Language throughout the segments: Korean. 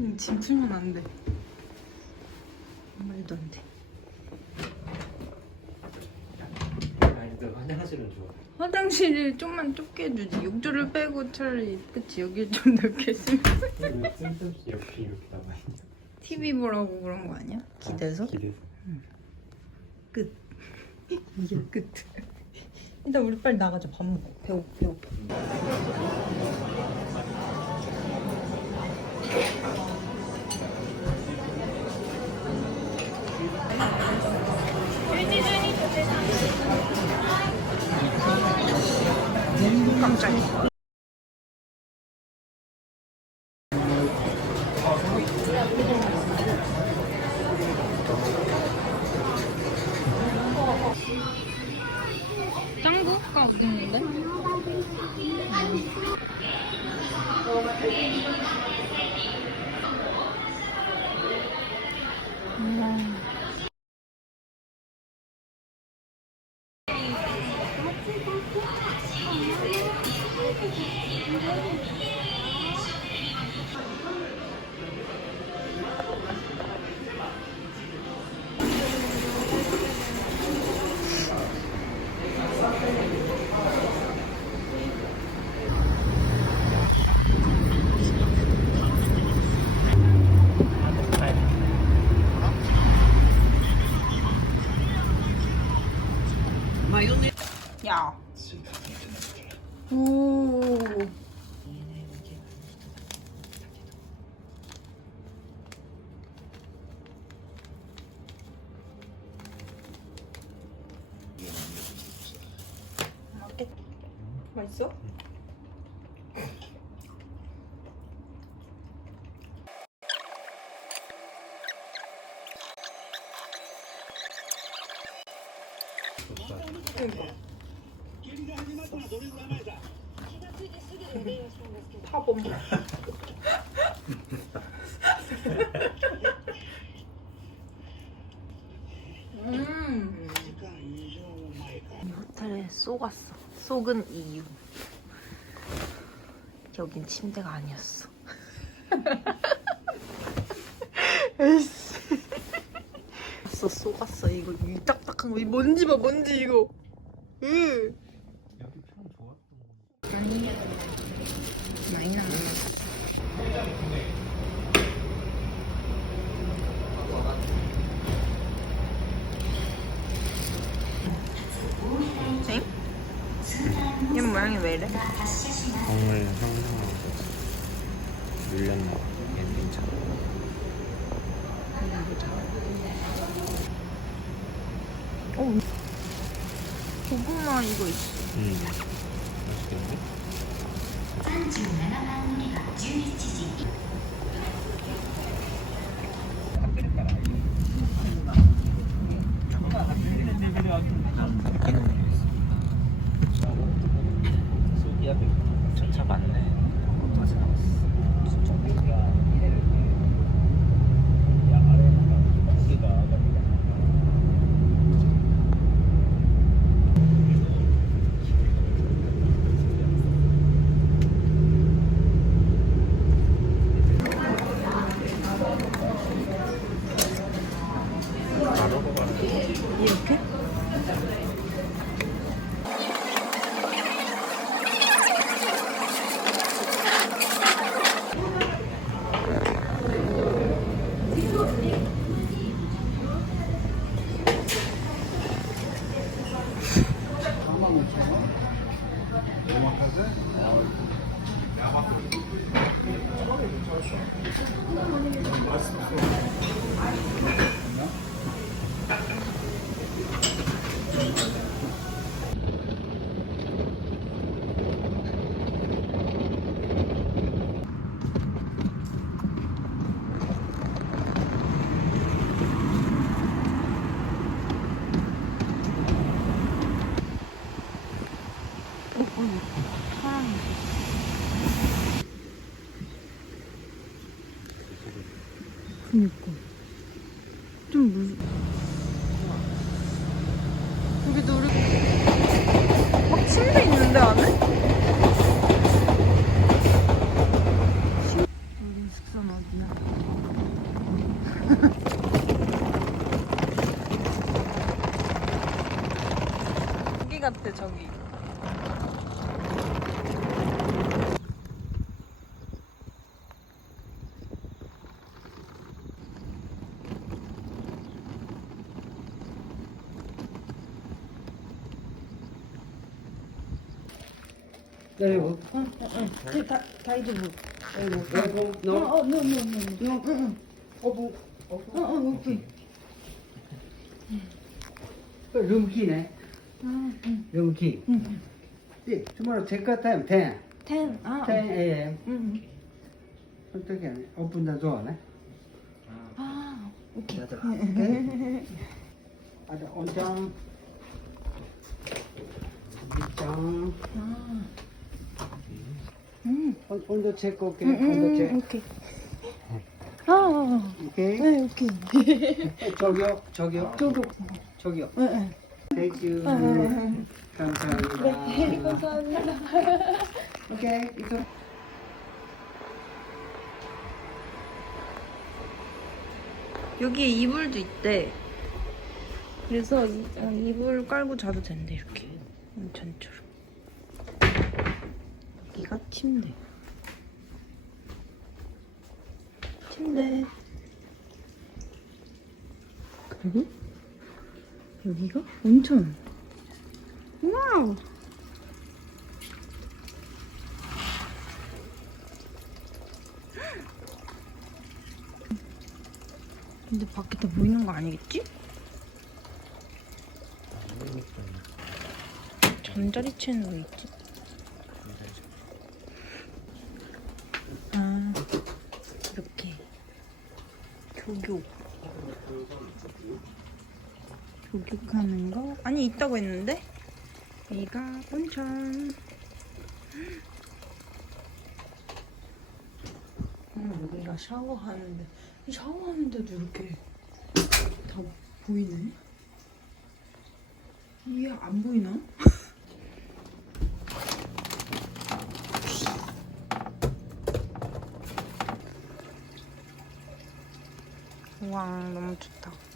음, 짐 풀면 안 돼. 말도 안 돼. 아니 너 화장실은 좋아 화장실을 좀만 좁게 해주지. 욕조를 빼고 차라리 그치 여기 좀 넓게. 왜 쓸데없이 이렇게 있냐 TV 보라고 그런 거 아니야? 기대서? 아, 기대서 끝. 이게 끝. 일단 우리 빨리 나가자. 밥 먹어. 배고 배고파. 깜짝이야. 짱 Thank you. 오. 맛있어? 파범. 음. 이 호텔에 쏘갔어. 쏘근 이유. 여긴 침대가 아니었어. 에이씨. 쏘 쏘갔어 이거 이 딱딱한 거이 먼지 봐 먼지 이거. 으. 여기 참 좋았던 거 아니 많이 남았어. 엥? 얘 모양이 왜 이래? 정을 상상하고 물렸나 봐 어, 고구마 이거 있어. 음 47番。 사람이 그니까 좀 무슨 여기도 우리 막 침대 있는데 안에? 우리 숙소 어디야? 저기 같아 저기 그리고 그 다, 다이드부. 그리고 너 어, no, no, no, no. 응, 응. 어부 어, 어, 오케이. 룸키네 아, 응, 룸키 응. 네, tomorrow take time 10 10, 아, 10 a.m. 응. 어떻게 하니? open the door 네? 아, 오케이. 오케이 아주 온장 밑장 아. 음, 온- 온도 체크 오케이 응, 온도 응, 체크 오케이. 아, 아, 오케이 네, 오케이. 저기요 저기요. 저기요 응, 응. 땡큐 응, 응. 감사합니다 네, 감사합니다. 오케이 이거 여기에 이불도 있대. 그래서 이, 어, 이불 깔고 자도 된대 이렇게. 전처럼. 여기가 침대. 침대. 그리고 여기가 온천. 와우. 근데 밖에 다 보이는 거 아니겠지? 전자리체는 왜 있지? 아 이렇게 교교 교육하는 거 아니 있다고 했는데 여기가 온천 음, 여기가 샤워하는데 샤워하는데도 이렇게 다 보이네 이게 안 보이나? 와 너무 좋다.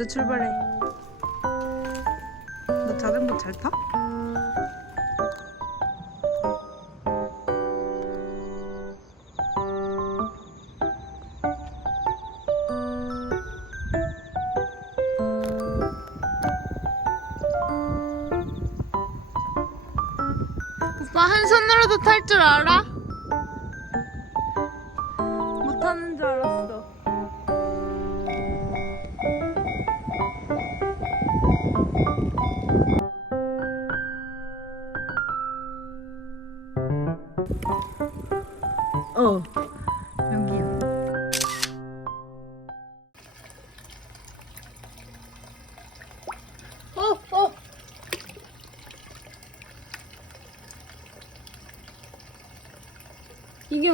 먼저 출발해. 너 자전거 잘 타? 오빠 한 손으로도 탈 줄 알아?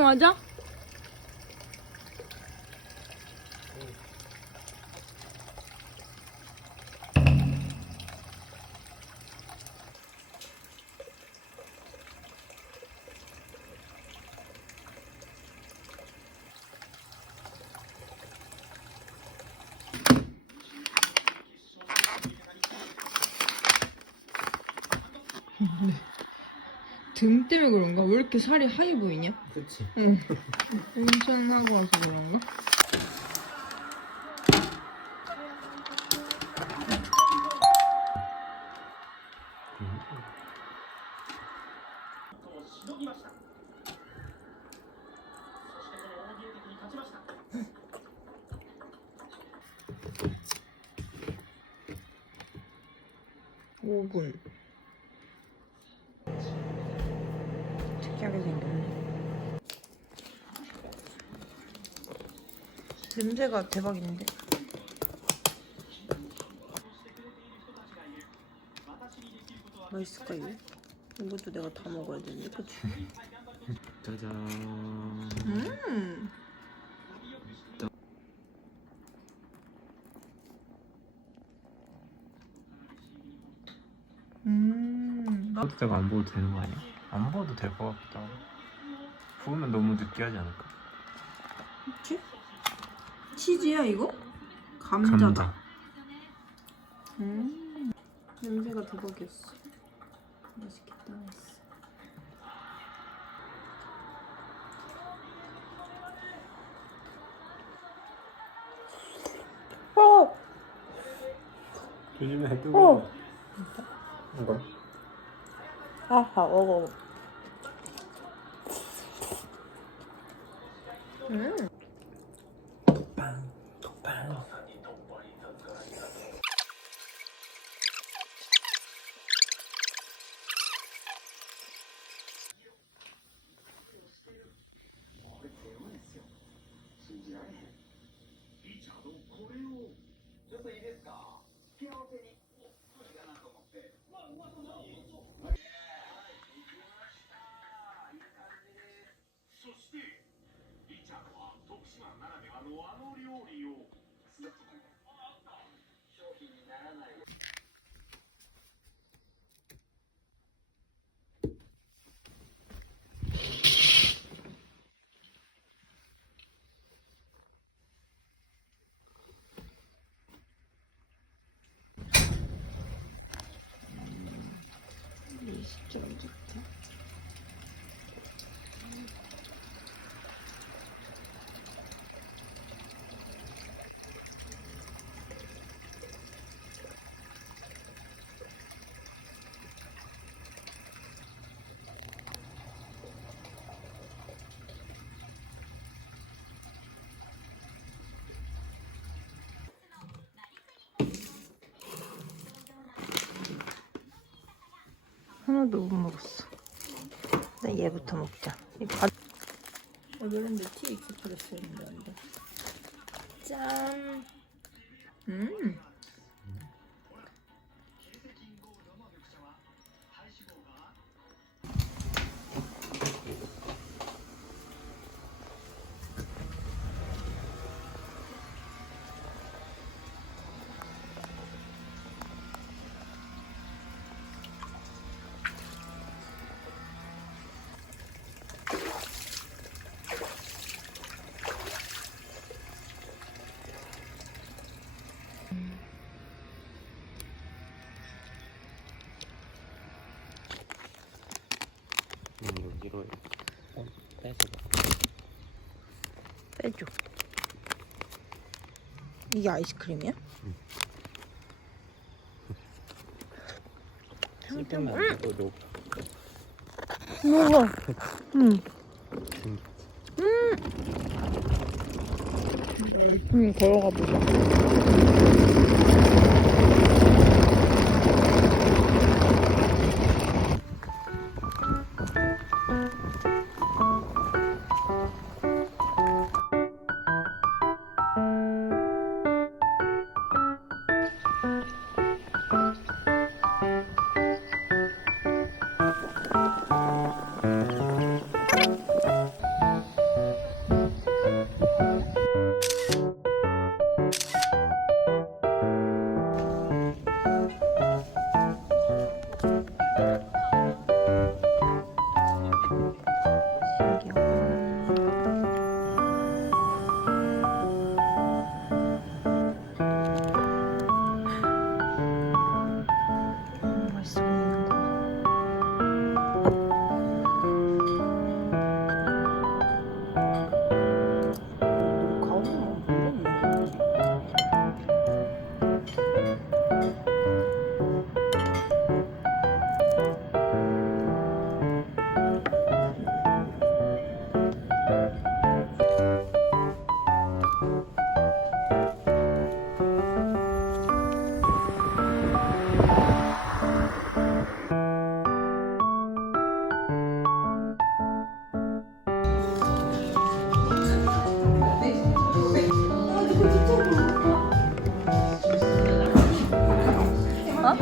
맞아? 등 때문에 그런가? 왜 이렇게 살이 하얘 보이냐? 그치 응. 운전하고 와서 그런가? 오분 냄새가 대박인데. 맛있을까 이거? 이것도 내가 다 먹어야 되는데 그치? 짜잔. 음. 음. 나- 소스가 안 먹어도 되는 거 아니야? 안 먹어도 될 것 같기도 하고. 부으면 너무 느끼하지 않을까? 그치? 치즈야 이거? 감자다. 음. 냄새가 대박이었어. 맛있겠다. 어! 조심해 뜨거워. 어. 이거. 아하, 먹어. 음. 진짜 하나도 못 먹었어. 나 얘부터 먹자. 이 바... 오늘은 티 익스프레소인데 안 돼. 짠. 여기로 어, 빼서 빼줘. 이게 아이스크림이야? 넣어. 먹어. 응. 응, 걸어가 보자. 어?